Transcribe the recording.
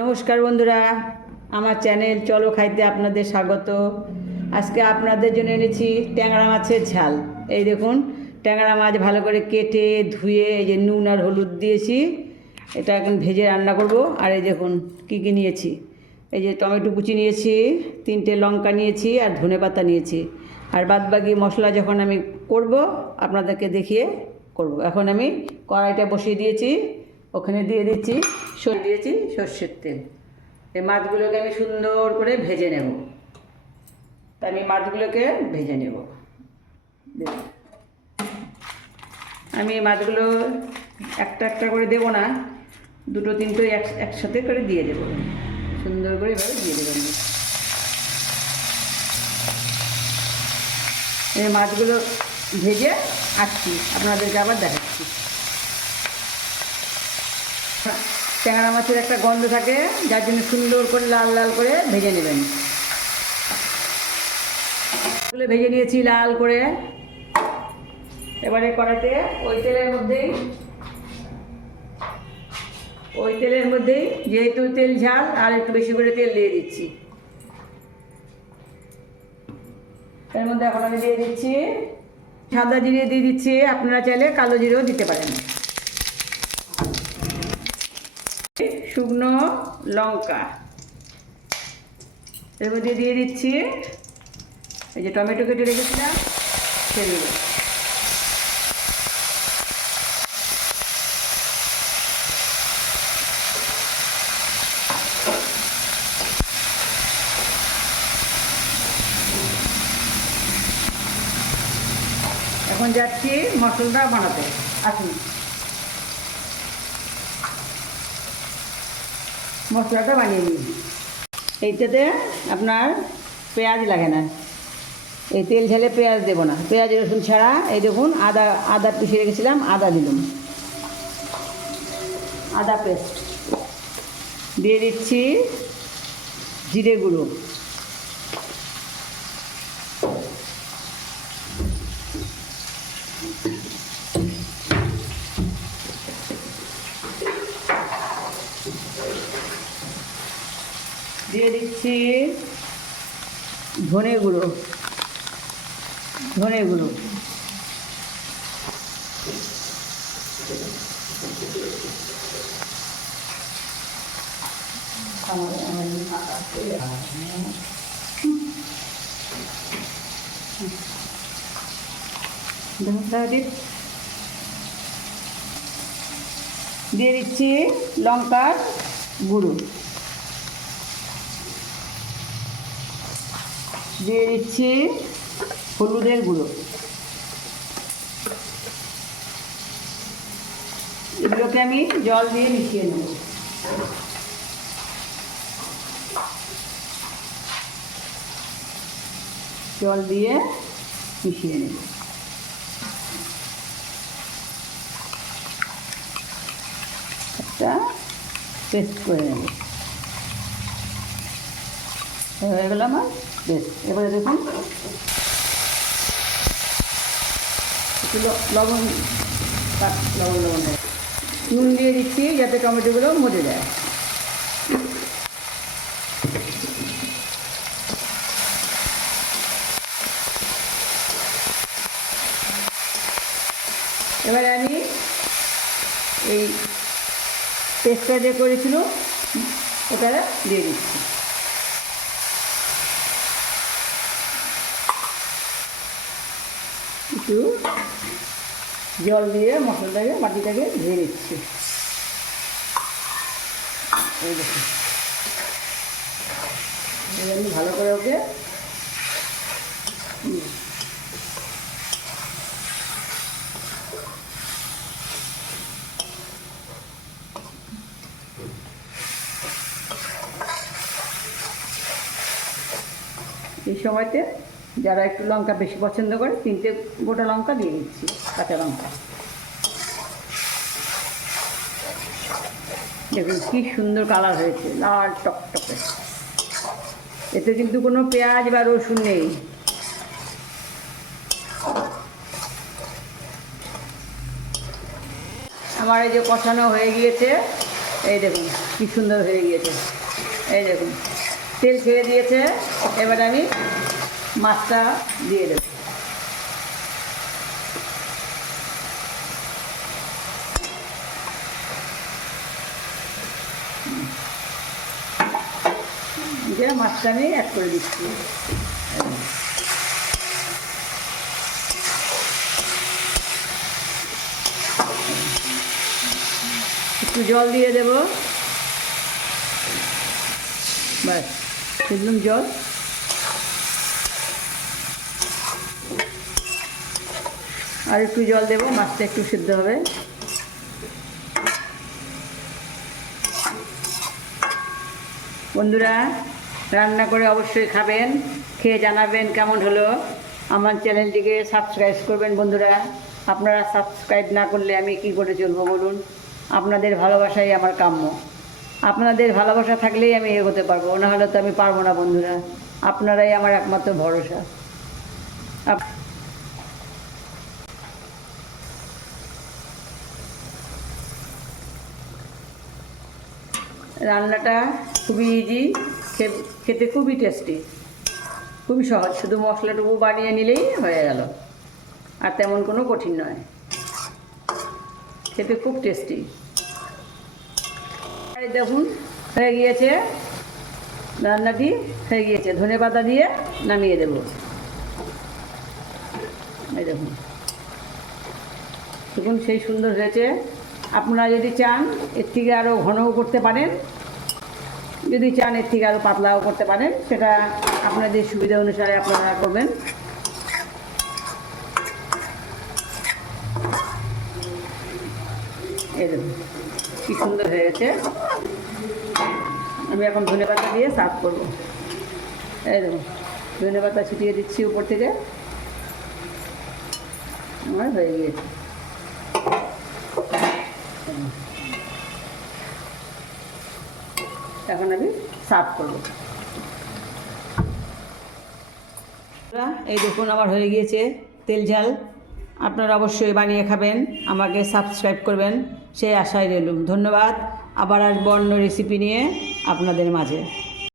নমস্কার বন্ধুরা, আমার চ্যানেল চলো খাইতে আপনাদের স্বাগত। আজকে আপনাদের জন্য এনেছি ট্যাংরা মাছের ঝাল। এই দেখুন, ট্যাংরা মাছ ভালো করে কেটে ধুয়ে এই যে নুন আর হলুদ দিয়েছি। এটা এখন ভেজে রান্না করব। আর এই দেখুন, কী কী নিয়েছি? এই যে টমেটো কুচি নিয়েছি, তিনটে লঙ্কা নিয়েছি আর ধনে পাতা নিয়েছি। আর বাদবাকি মশলা যখন আমি করব, আপনাদেরকে দেখিয়ে করব। এখন আমি কড়াইটা বসিয়ে দিয়েছি। ওখানে দিয়ে দিচ্ছি দিয়েছি সর্ষের তেল। এই মাছগুলোকে আমি সুন্দর করে ভেজে নেব। তা আমি মাছগুলোকে ভেজে নেব। আমি মাছগুলো একটা একটা করে দেব না, দুটো তিনটে এক, একসাথে করে দিয়ে দেবো। সুন্দর করে এভাবে দিয়ে দেবেন এই মাছগুলো ভেজে আসছি। আপনাদেরকে আবার দেখাচ্ছি। ট্যাংরা মাছের একটা গন্ধ থাকে, যার জন্য সুন্দর করে লাল লাল করে ভেজে নেবেন। ভেজে নিয়েছি লাল করে। এবারে কড়াতে ওই তেলের মধ্যেই, ওই তেলের মধ্যেই যেহেতু তেল ঝাল, আর একটু বেশি করে তেল দিয়ে দিচ্ছি। এর মধ্যে এখন আমি দিয়ে দিচ্ছি সাদা জিরে দিয়ে দিচ্ছি, আপনারা চাইলে কালো জিরেও দিতে পারেন। শুকনো লঙ্কা। এর মধ্যে দিয়ে দিচ্ছি এই যে টমেটো কেটে রেখেছিলাম সেগুলো এখন যাচ্ছি মশলাটা বানাতে। আসুন। মশলাটা বানিয়ে নিই এইটাতে আপনার পেঁয়াজ লাগে না। এই তেল ঝালে পেঁয়াজ দেবো না। পেঁয়াজ, রসুন ছাড়া এই দেখুন আদা আদা পিষে রেখেছিলাম, আদা দিলাম। আদা পেস্ট। দিয়ে দিচ্ছি জিরে গুঁড়ো। দিয়ে দিচ্ছি ধনে গুঁড়ো ধনে গুঁড়ো। দিয়ে দিচ্ছি লঙ্কার গুঁড়ো। দিয়ে দিচ্ছি হলুদের গুঁড়ো। এগুলোকে আমি জল দিয়ে মিশিয়ে নেব। জল দিয়ে মিশিয়ে নেব। একটা পেস্ট করে নেব। হয়ে গেল আমার। বেশ, এবারে দেখুন। একটু লবণ লবণ লবণ নুন দিয়ে দিচ্ছি যাতে টমেটোগুলো মজে যায়। এবারে আমি এই পেস্টটা যে করেছিল ওটা দিয়ে দিচ্ছি। একটু জল দিয়ে মশলাটাকে মাটিটাকে ধুয়ে নিচ্ছি। আমি ভালো করে ওকে এই সময়তে যারা একটু লঙ্কা বেশি পছন্দ করে, তিনটে গোটা লঙ্কা দিয়ে দিচ্ছি, কাঁচা লঙ্কা। দেখুন কী সুন্দর কালার হয়েছে, লাল টকটকে। এতে কিন্তু কোনো পেঁয়াজ বা রসুন নেই। আমার এই যে কষানো হয়ে গিয়েছে, এই দেখুন কি সুন্দর হয়ে গিয়েছে। এই দেখুন, তেল ছেড়ে দিয়েছে, এবার আমি মাছটা দিয়ে দেবো। যে মাছটা আমি অ্যাড করে দিচ্ছি। একটু জল দিয়ে দেব। ব্যাস দিলাম জল। আর একটু জল দেবো, মাছটা একটু সিদ্ধ হবে। বন্ধুরা, রান্না করে অবশ্যই খাবেন, খেয়ে জানাবেন কেমন হলো। আমার চ্যানেলটিকে সাবস্ক্রাইব করবেন বন্ধুরা। আপনারা সাবস্ক্রাইব না করলে আমি কি করে চলবো বলুন? আপনাদের ভালোবাসাই আমার কাম্য। আপনাদের ভালোবাসা থাকলেই আমি এগোতে পারব, না হলে তো আমি পারব না বন্ধুরা। আপনারাই আমার একমাত্র ভরসা। রান্নাটা খুবই ইজি খেতে খুবই টেস্টি খুবই সহজ। শুধু মশলাটুকু বানিয়ে নিলেই হয়ে গেল। আর তেমন কোনো কঠিন নয়। খেতে খুব টেস্টি দেখুন, হয়ে গিয়েছে। রান্নাটি হয়ে গিয়েছে। ধনে পাতা দিয়ে নামিয়ে দেব। দেখুন। দেখুন সেই সুন্দর হয়েছে। আপনারা যদি চান, এর থেকে আরও ঘনও করতে পারেন। যদি চান, এর থেকে আরও পাতলাও করতে পারেন। সেটা আপনাদের সুবিধা অনুসারে আপনারা করবেন। দেখুন, কি সুন্দর হয়েছে আমি এখন ধনে পাতা দিয়ে সার্ভ করব। দেখুন, ধনে পাতা ছিটিয়ে দিচ্ছি উপর থেকে। আমার হয়ে গিয়েছে। এখন আমি সার্ভ করব। এই দেখুন আমার হয়ে গিয়েছে তেল ঝাল। আপনারা অবশ্যই বানিয়ে খাবেন, আমাকে সাবস্ক্রাইব করবেন, সেই আশায় রইলুম। ধন্যবাদ। আবার আসব অন্য রেসিপি নিয়ে আপনাদের মাঝে।